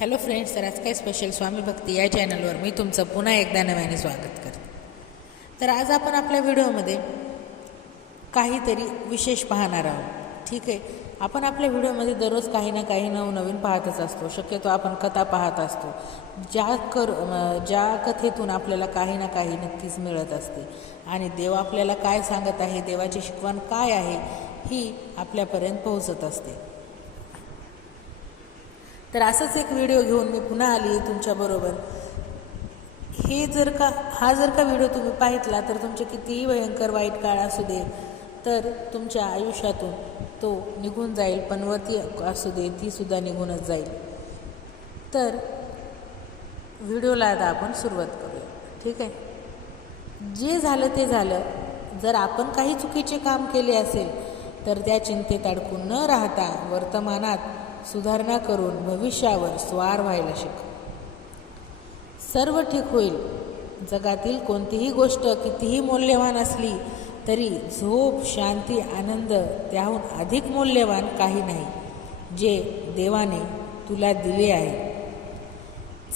Hello friends तर आज काय स्पेशल स्वामी भक्ती या चॅनलवर मी तुमचं पुन्हा एकदा नव्याने स्वागत करते. तर आज आपण आपल्या व्हिडिओमध्ये काहीतरी विशेष पाहणार आहोत. ठीक आहे? आपण आपल्या व्हिडिओमध्ये दररोज काही ना काही नवनवीन पाहतच असतो. शक्यतो आपण कथा पाहत असतो. ज्या कर ज्या कथेतून आपल्याला काही ना काही नक्कीच मिळत असते. आणि देव आपल्याला काय सांगत आहे देवाची शिकवण काय आहे ही आपल्यापर्यंत पोहोचत असते. तर असंच एक व्हिडिओ घेऊन मी पुन्हा आली आहे तुमच्याबरोबर हे जर का हा जर का व्हिडिओ तुम्ही पाहितला तर तुमचे कितीही भयंकर वाईट काळ असू दे तर तुमच्या आयुष्यातून तो निघून जाईल पनवती असू दे ती सुद्धा निघूनच जाईल. तर व्हिडिओला आता आपण सुरुवात करूया. ठीक आहे? जे झालं ते झालं. जर आपण काही चुकीचे काम केले असेल तर त्या चिंतेत अडकून न राहता वर्तमानात सुधारणा करून भविष्यावर स्वार व्हायला शिक. सर्व ठीक होईल. जगातील कोणतीही गोष्ट कितीही मौल्यवान असली तरी झोप शांती आनंद त्याहून अधिक मौल्यवान काही नाही जे देवाने तुला दिले आहे.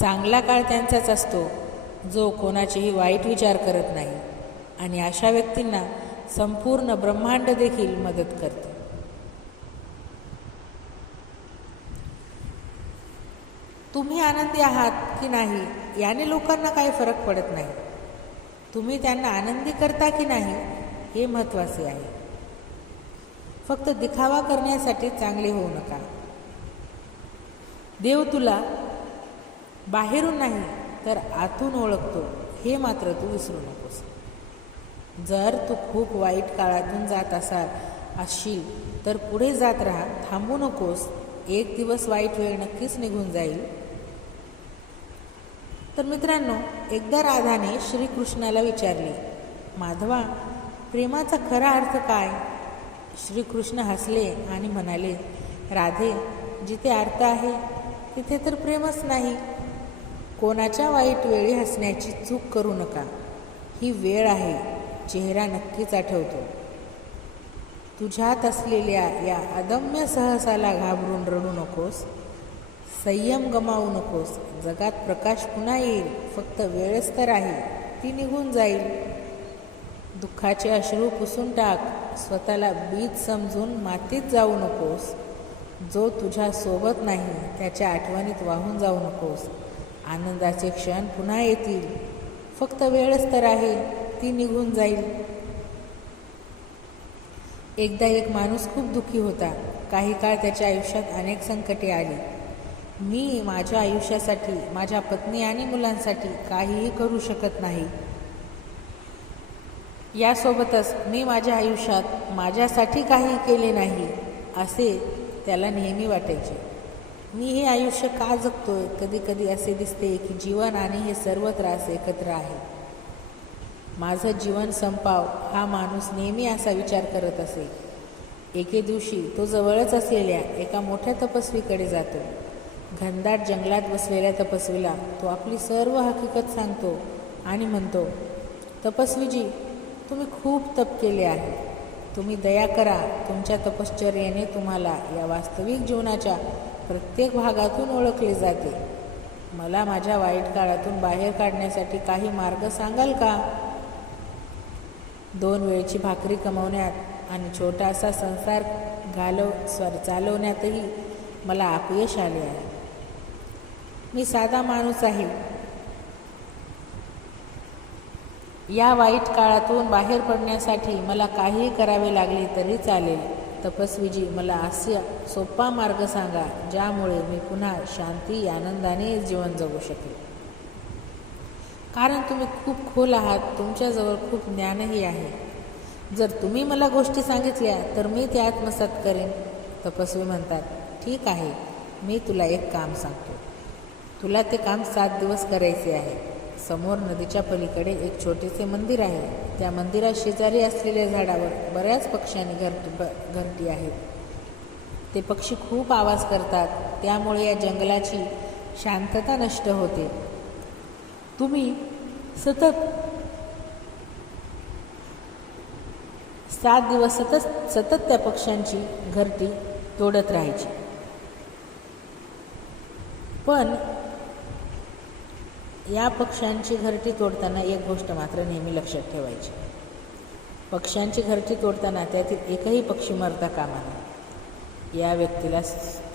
चांगला काळ त्यांचाच असतो जो कोणाचेही वाईट विचार करत नाही आणि अशा व्यक्तींना संपूर्ण ब्रह्मांड देखील मदत करते. तुम्ही आनंदी आहात की नाही याने लोकांना काही फरक पडत नाही. तुम्ही त्यांना आनंदी करता की नाही हे महत्त्वाचे आहे. फक्त दिखावा करण्यासाठी चांगले होऊ नका. देव तुला बाहेरून नाही तर आतून ओळखतो हे मात्र तू विसरू नकोस. जर तू खूप वाईट काळातून जात असाल असशील तर पुढे जात राहा थांबू नकोस. एक दिवस वाईट वेळ नक्कीच निघून जाईल. तर मित्रांनो एकदा राधाने श्रीकृष्णाला विचारले माधवा प्रेमाचा खरा अर्थ काय? श्रीकृष्ण हसले आणि म्हणाले राधे जिथे अर्थ आहे तिथे तर प्रेमच नाही. कोणाच्या वाईट वेळी हसण्याची चूक करू नका. ही वेळ आहे चेहरा नक्कीच आठवतो. तुझ्यात असलेल्या या अदम्य सहसाला घाबरून रडू नकोस. संयम गमावू नकोस. जगात प्रकाश पुन्हा येईल. फक्त वेळच तर आहे. ती निघून जाईल. दुःखाचे अश्रू पुसून टाक. स्वतःला बीज समजून मातीत जाऊ नकोस. जो तुझ्या सोबत नाही त्याच्या आठवणीत वाहून जाऊ नकोस. आनंदाचे क्षण पुन्हा येतील. फक्त वेळच तर आहे. ती निघून जाईल. एकदा एक माणूस खूप दुःखी होता. काही काळ त्याच्या आयुष्यात अनेक संकटे आली. मी माझ्या आयुष्यासाठी माझ्या पत्नी आणि मुलांसाठी काहीही करू शकत नाही. यासोबतच मी माझ्या आयुष्यात माझ्यासाठी काही केले नाही असे त्याला नेहमी वाटायचे. मी हे आयुष्य का जगतोय? कधी कधी असे दिसते की जीवन आणि हे सर्व त्रास एकत्र आहे. माझं जीवन संपाव हा माणूस नेहमी असा विचार करत असे. एके दिवशी तो जवळच असलेल्या एका मोठ्या तपस्वीकडे जातो. घनदाट जंगलात बसलेल्या तपस्वीला तो आपली सर्व हकीकत सांगतो आणि म्हणतो तपस्वीजी तुम्ही खूप तप केले आहे. तुम्ही दया करा. तुमच्या तपश्चर्याने तुम्हाला या वास्तविक जीवनाच्या प्रत्येक भागातून ओळखले जाते. मला माझ्या वाईट काळातून बाहेर काढण्यासाठी काही मार्ग सांगाल का? दोन वेळची भाकरी कमवण्यात आणि छोटासा संसार घालव स्वर चालवण्यातही मला अपयश आले आहे. मी साधा माणूस आहे. या वाईट काळातून बाहेर पडण्यासाठी मला काहीही करावे लागले तरी चालेल. तपस्वीजी मला असा सोपा मार्ग सांगा ज्यामुळे मी पुन्हा शांती आनंदाने जीवन जगू शकेल. कारण तुम्ही खूप खोल आहात तुमच्याजवळ खूप ज्ञानही आहे. जर तुम्ही मला गोष्टी सांगितल्या तर मी ते आत्मसात करेन. तपस्वी म्हणतात ठीक आहे मी तुला एक काम सांगतो. तुला ते काम सात दिवस करायचे आहे. समोर नदीच्या पलीकडे एक छोटेसे मंदिर आहे. त्या मंदिरात शेजारी असलेल्या झाडावर बऱ्याच पक्ष्यांनी घरटी ब घरटी आहेत. ते पक्षी खूप आवाज करतात. त्यामुळे या जंगलाची शांतता नष्ट होते. तुम्ही सतत सात दिवस सतत सतत त्या पक्ष्यांची घरटी तोडत राहायची. पण या पक्ष्यांची घरटी तोडताना एक गोष्ट मात्र नेहमी लक्षात ठेवायची. पक्ष्यांची घरटी तोडताना त्यातील एकही पक्षी मरता कामा नये. या व्यक्तीला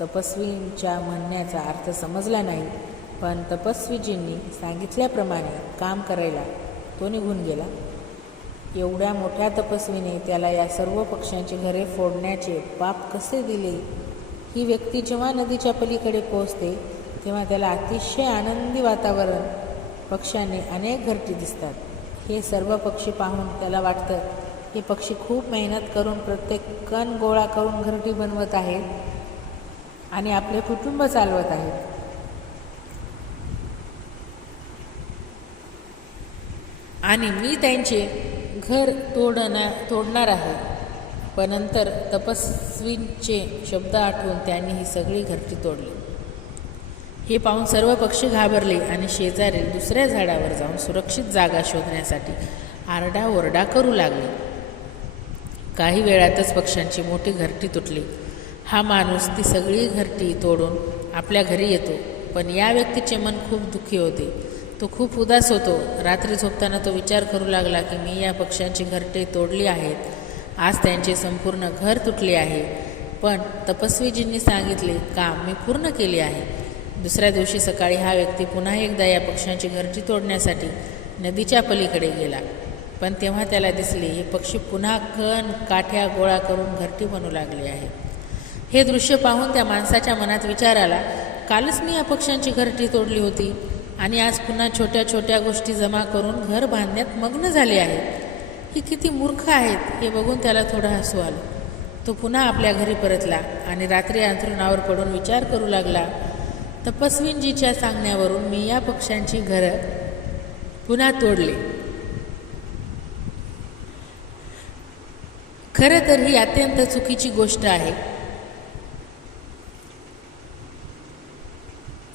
तपस्वींच्या म्हणण्याचा अर्थ समजला नाही पण तपस्वीजींनी सांगितल्याप्रमाणे काम करायला तो निघून गेला. एवढ्या मोठ्या तपस्वीने त्याला या सर्व पक्ष्यांची घरे फोडण्याचे पाप कसे दिले? ही व्यक्ती जेव्हा नदीच्या पलीकडे पोहोचते तेव्हा त्याला अतिशय आनंदी वातावरण पक्ष्यांनी अनेक घरटी दिसतात. हे सर्व पक्षी पाहून त्याला वाटतं हे पक्षी खूप मेहनत करून प्रत्येक कण गोळा करून घरटी बनवत आहेत आणि आपले कुटुंब चालवत आहेत. आणि मी त्यांचे घर तोडणार तोडणार आहे. पण नंतर तपस्वींचे शब्द आठवून त्यांनी ही सगळी घरटी तोडली. हे पाहून सर्व पक्षी घाबरले आणि शेजारील दुसऱ्या झाडावर जाऊन सुरक्षित जागा शोधण्यासाठी आरडाओरडा करू लागले. काही वेळातच पक्ष्यांची मोठी घरटी तुटली. हा माणूस ती सगळी घरटी तोडून आपल्या घरी येतो पण या व्यक्तीचे मन खूप दुःखी होते. तो खूप उदास होतो. रात्री झोपताना तो विचार करू लागला की मी या पक्ष्यांची घरटे तोडली आहेत आज त्यांचे संपूर्ण घर तुटले आहे. पण तपस्वीजींनी सांगितले काम मी पूर्ण केले आहे. दुसऱ्या दिवशी सकाळी हा व्यक्ती पुन्हा एकदा या पक्ष्यांची घरटी तोडण्यासाठी नदीच्या पलीकडे गेला. पण तेव्हा त्याला दिसले हे पक्षी पुन्हा कण काठ्या गोळा करून घरटी बनू लागले आहे. हे दृश्य पाहून त्या माणसाच्या मनात विचार आला कालच मी या पक्ष्यांची घरटी तोडली होती आणि आज पुन्हा छोट्या छोट्या गोष्टी जमा करून घर बांधण्यात मग्न झाले आहेत ही किती मूर्ख आहेत हे बघून त्याला थोडं हसू आलं. तो पुन्हा आपल्या घरी परतला आणि रात्री अंथरुणावर पडून विचार करू लागला तपस्वींजीच्या सांगण्यावरून मी या पक्ष्यांची घरं पुन्हा तोडले. खरं तर ही अत्यंत चुकीची गोष्ट आहे.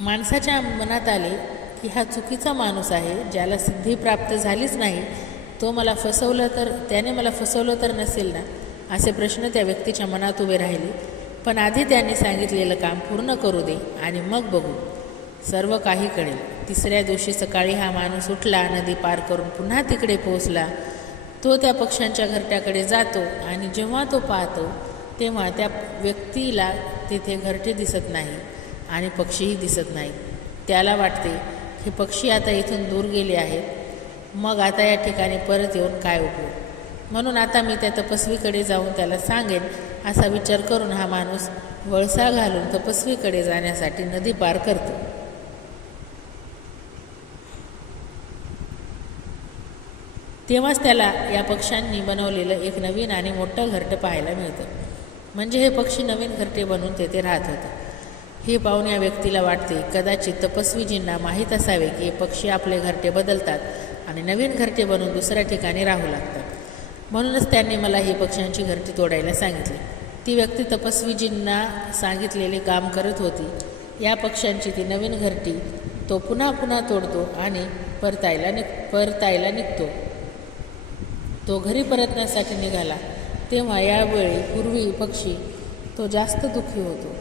माणसाच्या मनात आले की हा चुकीचा माणूस आहे ज्याला सिद्धी प्राप्त झालीच नाही तो मला फसवलं तर त्याने मला फसवलं तर नसेल ना असे प्रश्न त्या व्यक्तीच्या मनात उभे राहिले. पण आधी त्यांनी सांगितलेलं काम पूर्ण करू दे आणि मग बघू. सर्व काही कळेल. तिसऱ्या दिवशी सकाळी हा माणूस उठला नदी पार करून पुन्हा तिकडे पोहोचला. तो त्या पक्ष्यांच्या घरट्याकडे जातो आणि जेव्हा तो पाहतो तेव्हा त्या व्यक्तीला तिथे घरटे दिसत नाही आणि पक्षीही दिसत नाही. त्याला वाटते हे पक्षी आता इथून दूर गेले आहेत. मग आता या ठिकाणी परत येऊन काय उपयोग? म्हणून आता मी त्या तपस्वीकडे जाऊन त्याला सांगेन असा विचार करून हा माणूस वळसा घालून तपस्वीकडे जाण्यासाठी नदी पार करतो. तेव्हाच त्याला या पक्ष्यांनी बनवलेलं एक नवीन आणि मोठं घरटं पाहायला मिळतं. म्हणजे हे पक्षी नवीन घरटे बनवून तेथे राहत होते. हे पाहून या व्यक्तीला वाटते कदाचित तपस्वीजींना माहीत असावे की हे पक्षी आपले घरटे बदलतात आणि नवीन घरटे बनवून दुसऱ्या ठिकाणी राहू लागतात. म्हणूनच त्यांनी मला ही पक्ष्यांची घरटी तोडायला सांगितली. ती व्यक्ती तपस्वीजींना सांगितलेले काम करत होती. या पक्ष्यांची ती नवीन घरटी तो पुन्हा पुन्हा तोडतो आणि परतायला निघ परतायला निघतो. तो घरी परतण्यासाठी निघाला. तेव्हा यावेळी पूर्वी पक्षी तो जास्त दुःखी होतो.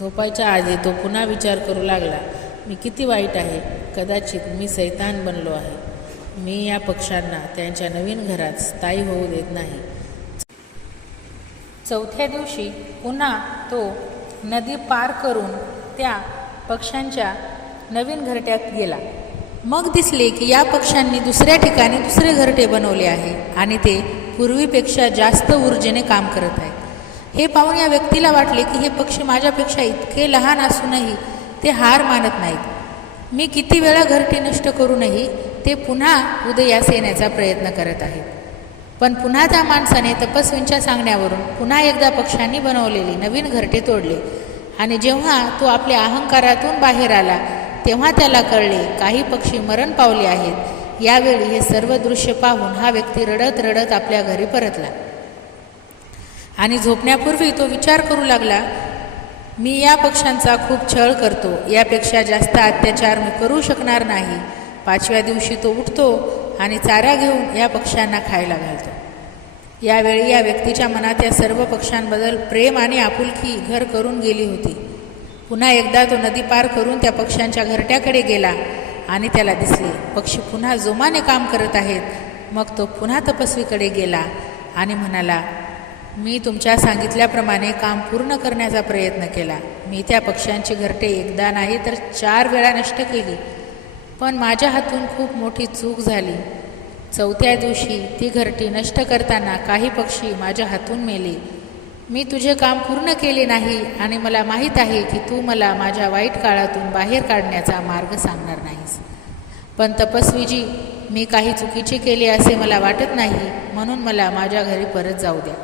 झोपायच्या आधी तो पुन्हा विचार करू लागला मी किती वाईट आहे. कदाचित मी सैतान बनलो आहे. मी या पक्ष्यांना त्यांच्या नवीन घरात स्थायी होऊ देत नाही. चौथ्या दिवशी पुन्हा तो नदी पार करून त्या पक्ष्यांच्या नवीन घरट्यात गेला. मग दिसले की या पक्ष्यांनी दुसऱ्या ठिकाणी दुसरे घरटे बनवले आहे आणि ते पूर्वीपेक्षा जास्त ऊर्जेने काम करत आहे. हे पाहून या व्यक्तीला वाटले की हे पक्षी माझ्यापेक्षा इतके लहान असूनही ते हार मानत नाहीत. मी किती वेळा घरटी नष्ट करूनही ते पुन्हा उदयास येण्याचा प्रयत्न करत आहेत. पण पुन्हा त्या माणसाने तपस्वींच्या सांगण्यावरून पुन्हा एकदा पक्षांनी बनवलेली नवीन घरटे तोडले. आणि जेव्हा तो आपल्या अहंकारातून बाहेर आला तेव्हा त्याला कळले काही पक्षी मरण पावले आहेत. यावेळी हे सर्व दृश्य पाहून हा व्यक्ती रडत रडत आपल्या घरी परतला. आणि झोपण्यापूर्वी तो विचार करू लागला मी या पक्ष्यांचा खूप छळ करतो. यापेक्षा जास्त अत्याचार मी करू शकणार नाही. पाचव्या दिवशी तो उठतो आणि चारा घेऊन या पक्ष्यांना खायला घालतो. यावेळी या व्यक्तीच्या मनात या सर्व पक्ष्यांबद्दल प्रेम आणि आपुलकी घर करून गेली होती. पुन्हा एकदा तो नदी पार करून त्या पक्ष्यांच्या घरट्याकडे गेला आणि त्याला दिसले. पक्षी पुन्हा जोमाने काम करत आहेत. मग तो पुन्हा तपस्वीकडे गेला आणि म्हणाला मी तुमच्या सांगितल्याप्रमाणे काम पूर्ण करण्याचा प्रयत्न केला. मी त्या पक्ष्यांची घरटे एकदा नाही तर चार वेळा नष्ट केली. पण माझ्या हातून खूप मोठी चूक झाली. चौथ्या दिवशी ती घरटी नष्ट करताना काही पक्षी माझ्या हातून मेले. मी तुझे काम पूर्ण केले नाही आणि मला माहीत आहे की तू मला माझ्या वाईट काळातून बाहेर काढण्याचा मार्ग सांगणार नाहीस. पण तपस्वीजी मी काही चुकीचे केले असे मला वाटत नाही म्हणून मला माझ्या घरी परत जाऊ द्या.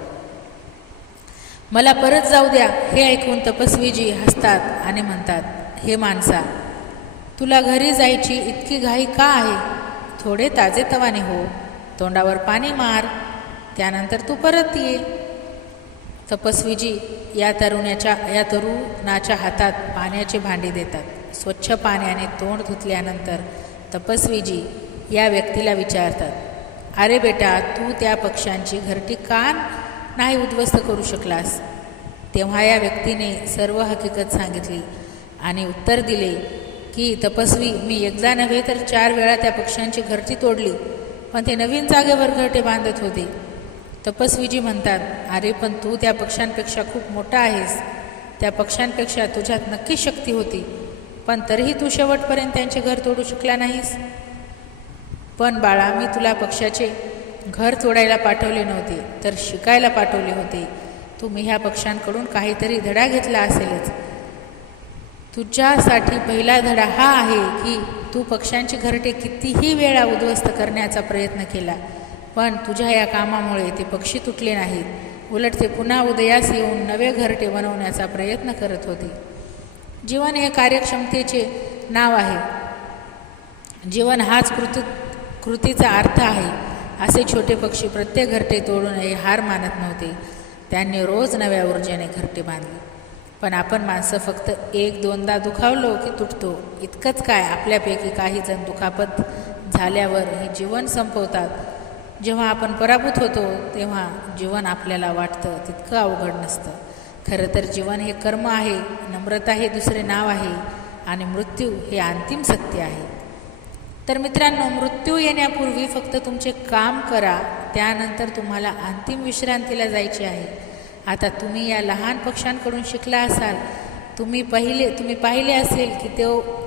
मला परत जाऊ द्या हे ऐकून तपस्वीजी हसतात आणि म्हणतात हे माणसा तुला घरी जायची इतकी घाई का आहे? थोडे ताजे तवाने हो. तोंडावर पाणी मार. त्यानंतर तू परत ये. तपस्वीजी या तरुणाच्या या तरुणाच्या हातात पाण्याचे भांडी देतात. स्वच्छ पाण्याने तोंड धुतल्यानंतर तपस्वीजी या व्यक्तीला विचारतात अरे बेटा तू त्या पक्ष्यांची घरटी का नाही उद्ध्वस्त करू शकलास? तेव्हा या व्यक्तीने सर्व हकीकत सांगितली आणि उत्तर दिले की तपस्वी. मी एकदा नव्हे तर चार वेळा त्या पक्ष्यांची घरटी तोडली पण ते नवीन जागेवर घरटे बांधत होते. तपस्वीजी म्हणतात अरे पण तू त्या पक्ष्यांपेक्षा खूप मोठा आहेस. त्या पक्ष्यांपेक्षा तुझ्यात नक्की शक्ती होती. पण तरीही तू शेवटपर्यंत त्यांचे घर तोडू शकला नाहीस. पण बाळा मी तुला पक्षाचे घर तोडायला पाठवले नव्हते तर शिकायला पाठवले होते. तुम्ही ह्या पक्ष्यांकडून काहीतरी धडा घेतला असेलच. तुझ्यासाठी पहिला धडा हा आहे की तू पक्ष्यांची घरटे कितीही वेळा उद्ध्वस्त करण्याचा प्रयत्न केला पण तुझ्या या कामामुळे ते पक्षी तुटले नाहीत. उलट ते पुन्हा उदयास येऊन नवे घरटे बनवण्याचा प्रयत्न करत होते. जीवन हे कार्यक्षमतेचे नाव आहे. जीवन हाच कृती कृतीचा अर्थ आहे. असे छोटे पक्षी प्रत्येक घरटे तोडूनही हार मानत नव्हते. त्यांनी रोज नव्या ऊर्जेने घरटे बांधली. पण आपण माणसं फक्त एक दोनदा दुखावलो की तुटतो. इतकंच काय आपल्यापैकी काही जण दुखापत झाल्यावर हे जीवन संपवतात. जेव्हा आपण पराभूत होतो तेव्हा जीवन आपल्याला वाटतं तितकं अवघड नसतं. खरं तर जीवन हे कर्म आहे नम्रता हे दुसरे नाव आहे आणि मृत्यू हे अंतिम सत्य आहे. तर मित्रांनो मृत्यू येण्यापूर्वी फक्त तुमचे काम करा त्यानंतर तुम्हाला अंतिम विश्रांतीला जायचे आहे. आता तुम्ही या लहान पक्ष्यांकडून शिकला असाल तुम्ही पहिले तुम्ही पाहिले असेल की ते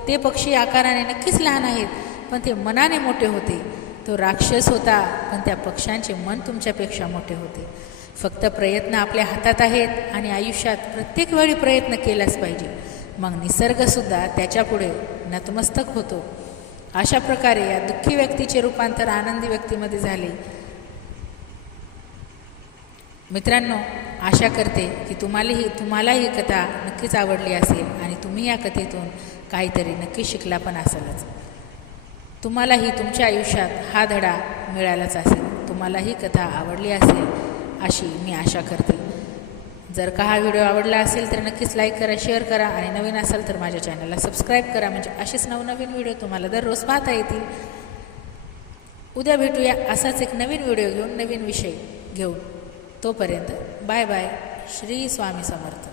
ते पक्षी आकाराने नक्कीच लहान आहेत पण ते मनाने मोठे होते. तो राक्षस होता पण त्या पक्ष्यांचे मन तुमच्यापेक्षा मोठे होते. फक्त प्रयत्न आपल्या हातात आहेत आणि आयुष्यात प्रत्येक वेळी प्रयत्न केलाच पाहिजे. मग निसर्गसुद्धा त्याच्यापुढे नतमस्तक होतो. अशा प्रकारे या दुःखी व्यक्तीचे रूपांतर आनंदी व्यक्तीमध्ये झाले. मित्रांनो आशा करते की तुम्हाला ही तुम्हाला ही कथा नक्कीच आवडली असेल आणि तुम्ही या कथेतून काहीतरी नक्की शिकला पण असालच. तुम्हालाही तुमच्या आयुष्यात हा धडा मिळालाच असेल. तुम्हाला ही कथा आवडली असेल अशी मी आशा करते. जर का हा व्हिडिओ आवडला असेल तर नक्कीच लाईक करा शेअर करा आणि नवीन असाल तर माझ्या चॅनलला सबस्क्राईब करा. म्हणजे असेच नवनवीन व्हिडिओ तुम्हाला दररोज पाहता येतील. उद्या भेटूया असाच एक नवीन व्हिडिओ घेऊन नवीन विषय घेऊन. तोपर्यंत बाय बाय श्री स्वामी समर्थ.